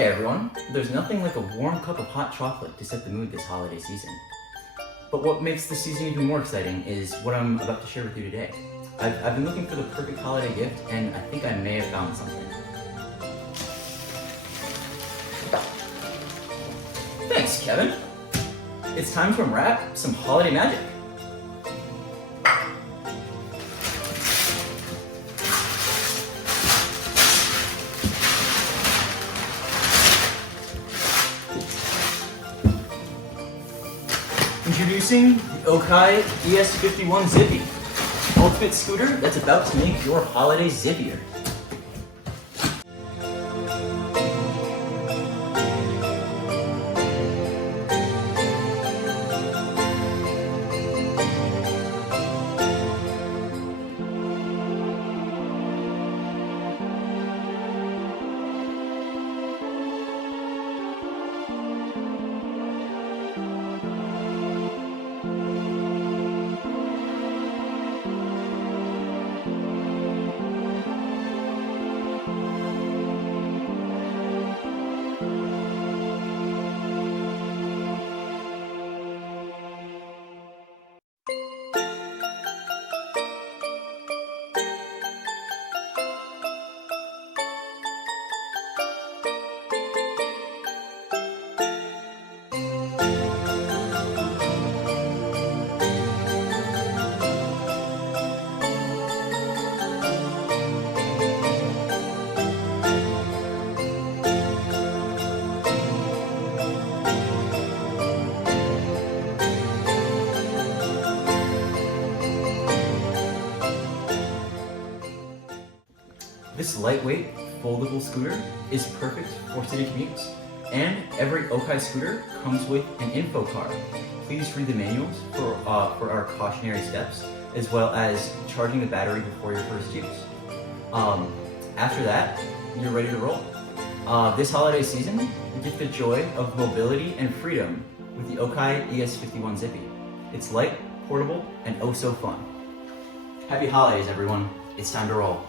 Hey everyone, there's nothing like a warm cup of hot chocolate to set the mood this holiday season. But what makes the season even more exciting is what I'm about to share with you today. I've been looking for the perfect holiday gift, and I think I may have found something. Thanks, Kevin. It's time to unwrap some holiday magic. Introducing the OKAI ES51 Zippy, ultimate scooter that's about to make your holiday zippier. This lightweight, foldable scooter is perfect for city commutes, and every OKAI scooter comes with an info card. Please read the manuals for our cautionary steps, as well as charging the battery before your first use. After that, you're ready to roll. This holiday season, get the joy of mobility and freedom with the OKAI ES51 Zippy. It's light, portable, and oh so fun. Happy holidays, everyone. It's time to roll.